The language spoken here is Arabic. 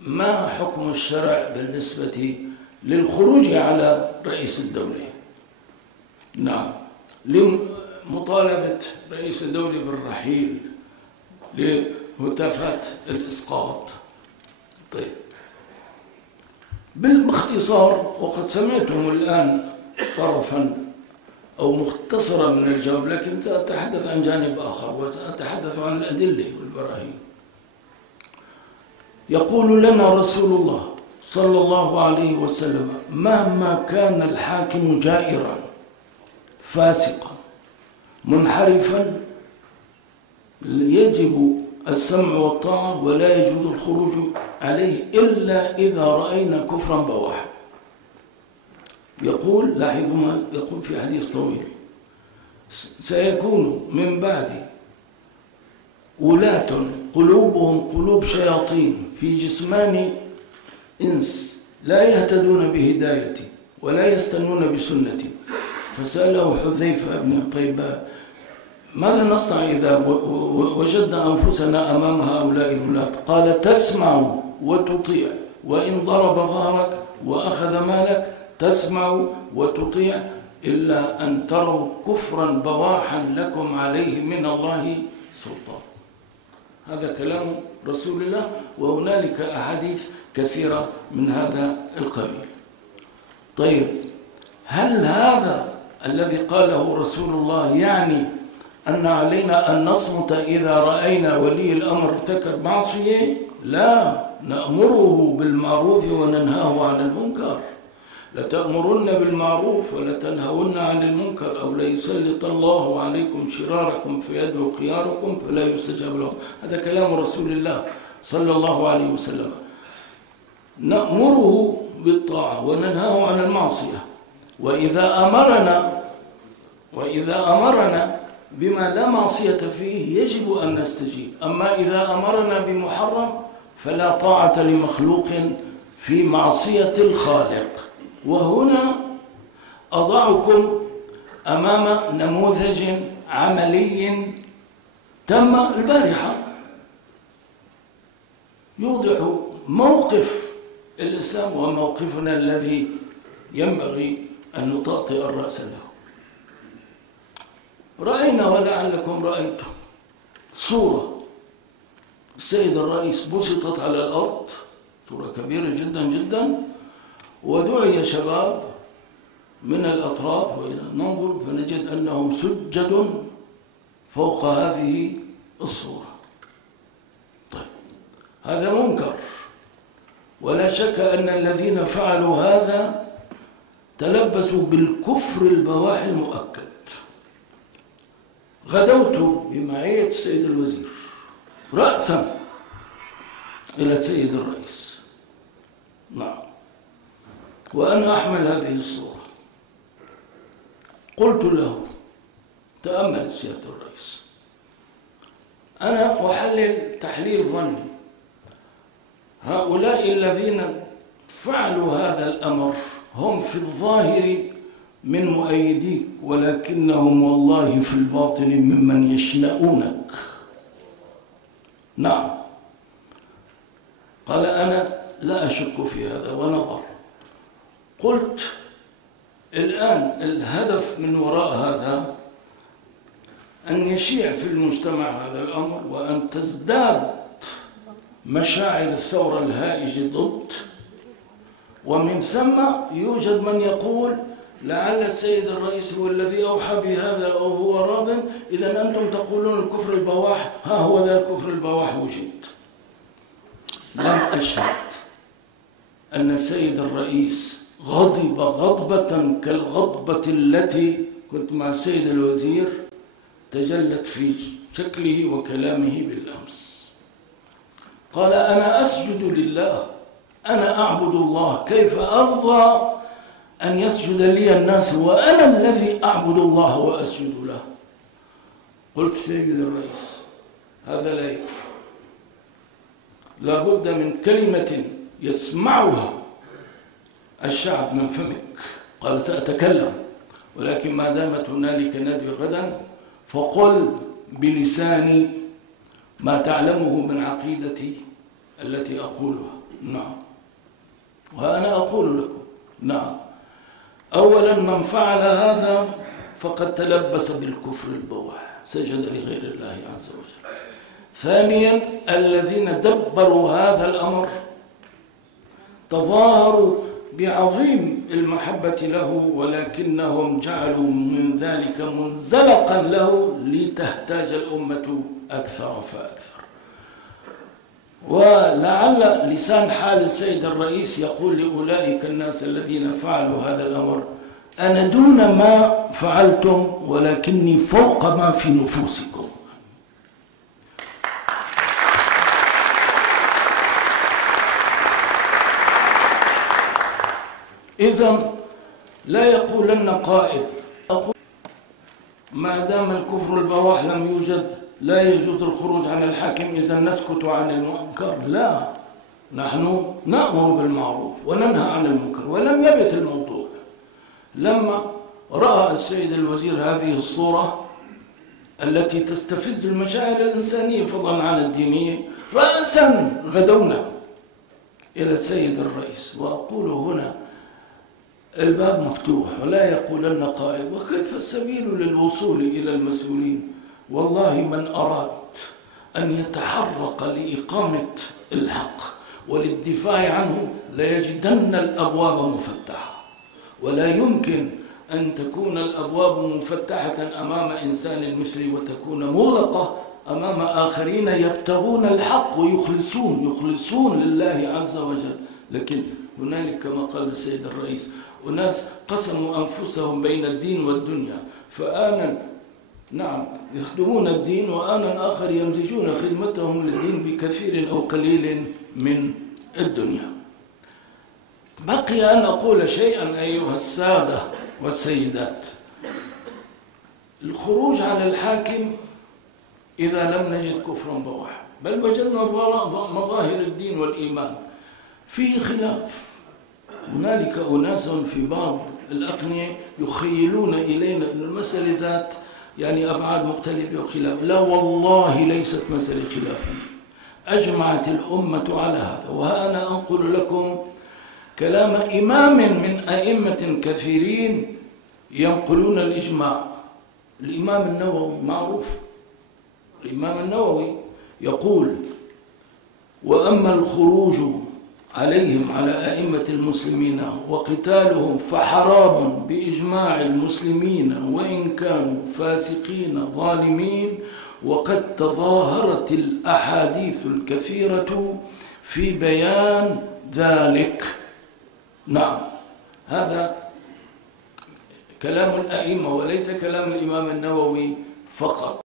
ما حكم الشرع بالنسبة للخروج على رئيس الدولة؟ نعم، لمطالبة رئيس الدولة بالرحيل لهتافات الإسقاط. طيب، باختصار، وقد سمعتم الآن طرفا أو مختصرا من الجواب، لكن سأتحدث عن جانب آخر وسأتحدث عن الأدلة والبراهين. يقول لنا رسول الله صلى الله عليه وسلم: مهما كان الحاكم جائرا فاسقا منحرفا يجب السمع والطاعة، ولا يجوز الخروج عليه إلا إذا رأينا كفرا بواحا. يقول، لاحظوا ما يقول في حديث طويل: سيكون من بعد ولاة قلوبهم قلوب شياطين في جسمان إنس لا يهتدون بهدايتي ولا يستنون بسنتي. فسأله حذيفة بن طيب: ماذا نصنع إذا وجدنا أنفسنا أمام هؤلاء الولاة؟ قال: تسمع وتطيع، وإن ضرب ظهرك وأخذ مالك تسمع وتطيع، إلا أن تروا كفرا بواحا لكم عليه من الله سلطان. هذا كلام رسول الله، وهنالك أحاديث كثيرة من هذا القبيل. طيب، هل هذا الذي قاله رسول الله يعني أن علينا أن نصمت إذا رأينا ولي الأمر ارتكب معصية؟ لا، نأمره بالمعروف وننهاه عن المنكر. لتأمرن بالمعروف ولتنهون عن المنكر، أو ليسلط الله عليكم شراركم فيدعو خياركم فلا يستجاب لهم. هذا كلام رسول الله صلى الله عليه وسلم. نأمره بالطاعة وننهاه عن المعصية، وإذا أمرنا بما لا معصية فيه يجب أن نستجيب. أما إذا أمرنا بمحرم فلا طاعة لمخلوق في معصية الخالق. وهنا أضعكم أمام نموذج عملي تم البارحة يوضح موقف الإسلام وموقفنا الذي ينبغي أن نطأطئ الرأس له. رأينا ولعلكم رأيتم صورة السيد الرئيس بسطت على الأرض، صورة كبيرة جدا جدا، ودعي شباب من الأطراف ننظر فنجد أنهم سجد فوق هذه الصورة. طيب، هذا منكر، ولا شك أن الذين فعلوا هذا تلبسوا بالكفر البواح المؤكد. غدوت بمعية السيد الوزير رأسا إلى السيد الرئيس، نعم، وأنا أحمل هذه الصورة. قلت له: تأمل سيادة الرئيس، أنا أحلل تحليل ظني، هؤلاء الذين فعلوا هذا الأمر هم في الظاهر من مؤيديك، ولكنهم والله في الباطن ممن يشنؤونك. نعم. قال: أنا لا أشك في هذا ونظر. قلت: الآن الهدف من وراء هذا أن يشيع في المجتمع هذا الأمر، وأن تزداد مشاعر الثورة الهائجة ضد، ومن ثم يوجد من يقول لعل السيد الرئيس هو الذي أوحى بهذا أو هو راض، إذا أنتم تقولون الكفر البواح، ها هو ذا الكفر البواح وجد. لم أشهد أن السيد الرئيس غضب غضبة كالغضبة التي كنت مع السيد الوزير تجلت في شكله وكلامه بالأمس. قال: أنا أسجد لله، أنا أعبد الله، كيف أرضى أن يسجد لي الناس وأنا الذي أعبد الله وأسجد له؟ قلت: سيد الرئيس، هذا لا يكفي، لا بد من كلمة يسمعها الشعب من فمك. قال: سأتكلم، ولكن ما دامت هنالك ندوة غدا فقل بلساني ما تعلمه من عقيدتي التي أقولها. نعم، وأنا أقول لكم نعم، أولا من فعل هذا فقد تلبس بالكفر البواح، سجد لغير الله عز وجل. ثانيا الذين دبروا هذا الأمر تظاهروا بعظيم المحبة له، ولكنهم جعلوا من ذلك منزلقا له لتهتاج الأمة أكثر فأكثر. ولعل لسان حال السيد الرئيس يقول لأولئك الناس الذين فعلوا هذا الأمر: أنا دون ما فعلتم ولكني فوق ما في نفوسكم. إذن لا يقولن قائل ما دام الكفر البواح لم يوجد لا يجوز الخروج عن الحاكم، إذا نسكت عن المنكر. لا، نحن نأمر بالمعروف وننهى عن المنكر. ولم يبت الموضوع. لما رأى السيد الوزير هذه الصورة التي تستفز المشاعر الإنسانية فضلا عن الدينية، رأسا غدونا إلى السيد الرئيس. وأقول هنا الباب مفتوح، ولا يقولن قائل وكيف السبيل للوصول إلى المسؤولين. والله من أراد أن يتحرك لإقامة الحق وللدفاع عنه ليجدن الأبواب مفتحة، ولا يمكن أن تكون الأبواب مفتحة أمام إنسان مثلي وتكون مغلقة أمام آخرين يبتغون الحق ويخلصون لله عز وجل. لكن هنالك كما قال السيد الرئيس أناس قسموا أنفسهم بين الدين والدنيا، فآنا نعم يخدمون الدين وآنا آخر يمزجون خدمتهم للدين بكثير أو قليل من الدنيا. بقي أن أقول شيئا أيها السادة والسيدات. الخروج على الحاكم إذا لم نجد كفرا بواحا، بل وجدنا مظاهر الدين والإيمان، فيه خلاف. هنالك أناس في بعض الأقنية يخيلون إلينا أن المسألة ذات يعني أبعاد مختلفة وخلاف. لا والله ليست مسألة خلافية، أجمعت الأمة على هذا. وأنا أنقل لكم كلام إمام من أئمة كثيرين ينقلون الإجماع. الإمام النووي معروف، الإمام النووي يقول: وأما الخروج عليهم على أئمة المسلمين وقتالهم فحرام بإجماع المسلمين وإن كانوا فاسقين ظالمين، وقد تظاهرت الأحاديث الكثيرة في بيان ذلك. نعم، هذا كلام الأئمة وليس كلام الإمام النووي فقط.